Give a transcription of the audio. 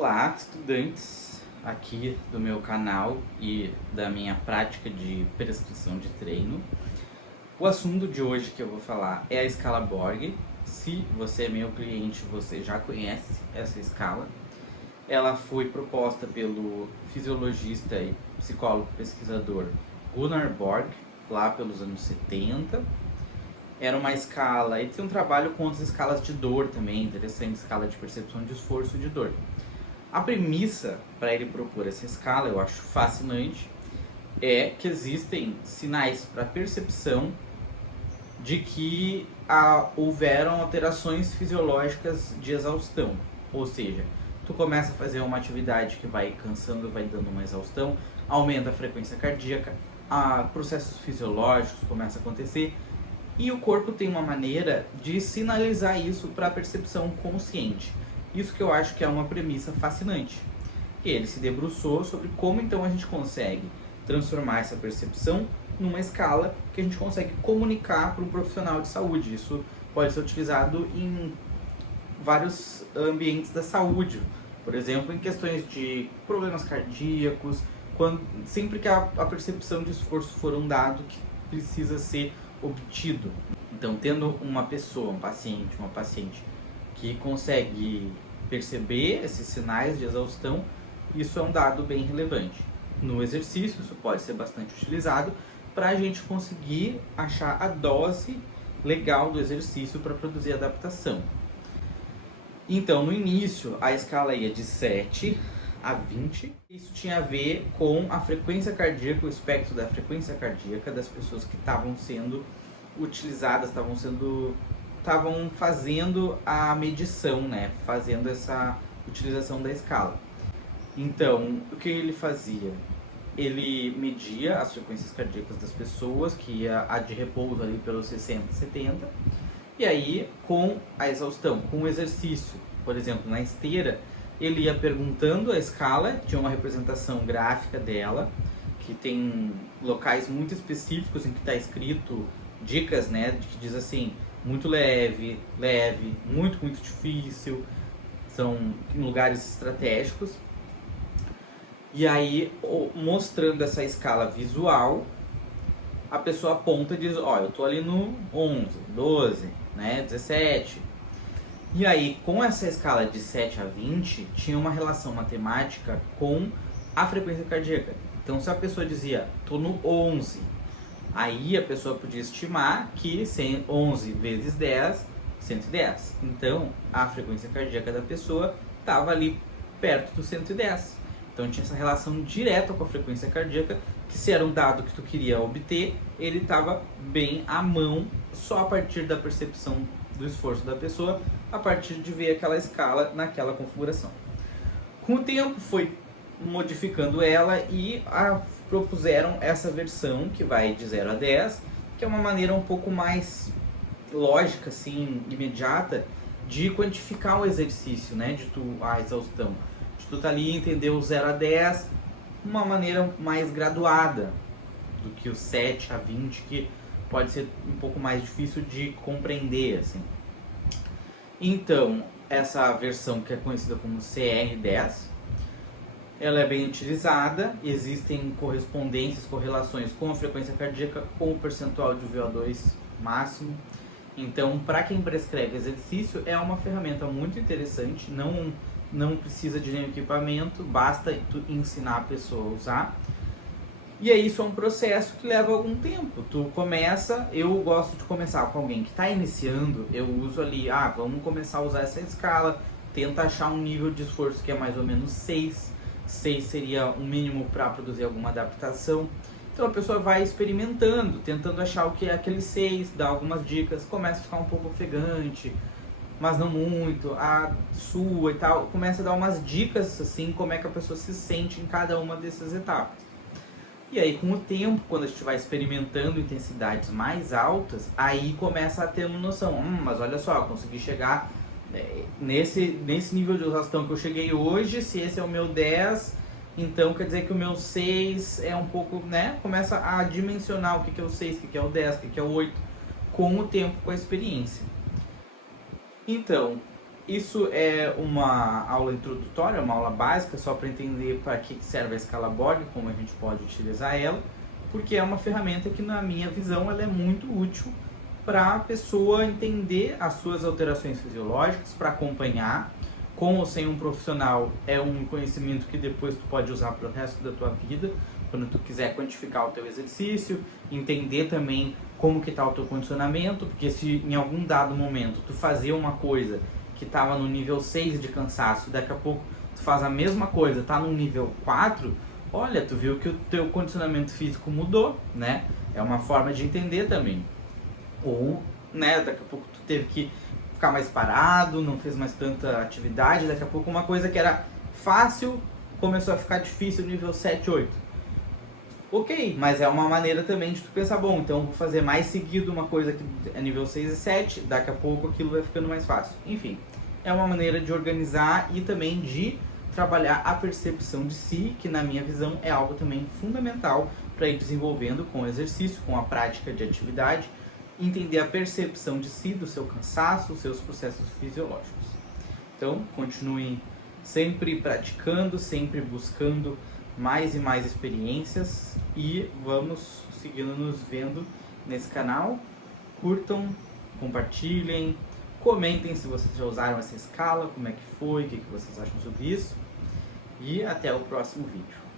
Olá, estudantes aqui do meu canal e da minha prática de prescrição de treino. O assunto de hoje que eu vou falar é a escala Borg. Se você é meu cliente, você já conhece essa escala. Ela foi proposta pelo fisiologista e psicólogo pesquisador Gunnar Borg, lá pelos anos 70. Era uma escala, ele tem um trabalho com outras escalas de dor também, interessante, escala de percepção de esforço e de dor. A premissa para ele propor essa escala, eu acho fascinante, é que existem sinais para percepção de que houveram alterações fisiológicas de exaustão. Ou seja, tu começa a fazer uma atividade que vai cansando, vai dando uma exaustão, aumenta a frequência cardíaca, processos fisiológicos começam a acontecer e o corpo tem uma maneira de sinalizar isso para a percepção consciente. Isso que eu acho que é uma premissa fascinante. E ele se debruçou sobre como então a gente consegue transformar essa percepção numa escala que a gente consegue comunicar para um profissional de saúde. Isso pode ser utilizado em vários ambientes da saúde. Por exemplo, em questões de problemas cardíacos, sempre que a percepção de esforço for um dado que precisa ser obtido. Então, tendo uma pessoa, uma paciente que consegue perceber esses sinais de exaustão, isso é um dado bem relevante. No exercício, isso pode ser bastante utilizado para a gente conseguir achar a dose legal do exercício para produzir adaptação. Então, no início, a escala ia de 7 a 20. Isso tinha a ver com a frequência cardíaca, o espectro da frequência cardíaca das pessoas que estavam sendo utilizadas, estavam fazendo a medição, né? Fazendo essa utilização da escala. Então, o que ele fazia? Ele media as frequências cardíacas das pessoas, que ia a de repouso ali pelos 60, 70, e aí com a exaustão, com o exercício, por exemplo, na esteira, ele ia perguntando a escala, tinha uma representação gráfica dela, que tem locais muito específicos em que está escrito dicas, né, que diz assim, muito leve, muito difícil, são em lugares estratégicos. E aí, mostrando essa escala visual, a pessoa aponta e diz, eu tô ali no 11, 12, né, 17. E aí, com essa escala de 7 a 20, tinha uma relação matemática com a frequência cardíaca. Então, se a pessoa dizia, tô no 11, aí a pessoa podia estimar que 11 vezes 10, 110. Então, a frequência cardíaca da pessoa estava ali perto do 110. Então, tinha essa relação direta com a frequência cardíaca, que se era um dado que tu queria obter, ele estava bem à mão, só a partir da percepção do esforço da pessoa, a partir de ver aquela escala naquela configuração. Com o tempo foi modificando ela e propuseram essa versão que vai de 0 a 10, que é uma maneira um pouco mais lógica, assim, imediata, de quantificar o exercício, né, a exaustão. De tu tá ali entender o 0 a 10, uma maneira mais graduada do que o 7 a 20, que pode ser um pouco mais difícil de compreender, assim. Então, essa versão que é conhecida como CR10, ela é bem utilizada, existem correspondências, correlações com a frequência cardíaca, com o percentual de VO2 máximo. Então, para quem prescreve exercício, é uma ferramenta muito interessante, não precisa de nenhum equipamento, basta tu ensinar a pessoa a usar. E aí isso é um processo que leva algum tempo. Eu gosto de começar com alguém que está iniciando, eu uso ali, vamos começar a usar essa escala, tenta achar um nível de esforço que é mais ou menos 6. 6 seria o mínimo para produzir alguma adaptação. Então a pessoa vai experimentando, tentando achar o que é aquele 6, dá algumas dicas, começa a ficar um pouco ofegante, mas não muito, sua e tal, começa a dar umas dicas assim, como é que a pessoa se sente em cada uma dessas etapas. E aí com o tempo, quando a gente vai experimentando intensidades mais altas, aí começa a ter uma noção, mas olha só, eu consegui chegar nesse nível de exaustão que eu cheguei hoje, se esse é o meu 10, então quer dizer que o meu 6 é um pouco, né, começa a dimensionar o que é o 6, o que é o 10, o que é o 8, com o tempo, com a experiência. Então, isso é uma aula introdutória, uma aula básica, só para entender para que serve a escala Borg, como a gente pode utilizar ela, porque é uma ferramenta que, na minha visão, ela é muito útil para a pessoa entender as suas alterações fisiológicas, para acompanhar. Com ou sem um profissional, é um conhecimento que depois tu pode usar para o resto da tua vida, quando tu quiser quantificar o teu exercício, entender também como que está o teu condicionamento, porque se em algum dado momento tu fazer uma coisa que estava no nível 6 de cansaço, daqui a pouco tu faz a mesma coisa, tá no nível 4, olha, tu viu que o teu condicionamento físico mudou, né? É uma forma de entender também. Ou, né, daqui a pouco tu teve que ficar mais parado, não fez mais tanta atividade, daqui a pouco uma coisa que era fácil começou a ficar difícil no nível 7, 8. Ok, mas é uma maneira também de tu pensar, bom, então vou fazer mais seguido uma coisa que é nível 6 e 7, daqui a pouco aquilo vai ficando mais fácil. Enfim, é uma maneira de organizar e também de trabalhar a percepção de si, que na minha visão é algo também fundamental para ir desenvolvendo com o exercício, com a prática de atividade, entender a percepção de si, do seu cansaço, os seus processos fisiológicos. Então, continuem sempre praticando, sempre buscando mais e mais experiências e vamos seguindo nos vendo nesse canal. Curtam, compartilhem, comentem se vocês já usaram essa escala, como é que foi, o que vocês acham sobre isso e até o próximo vídeo.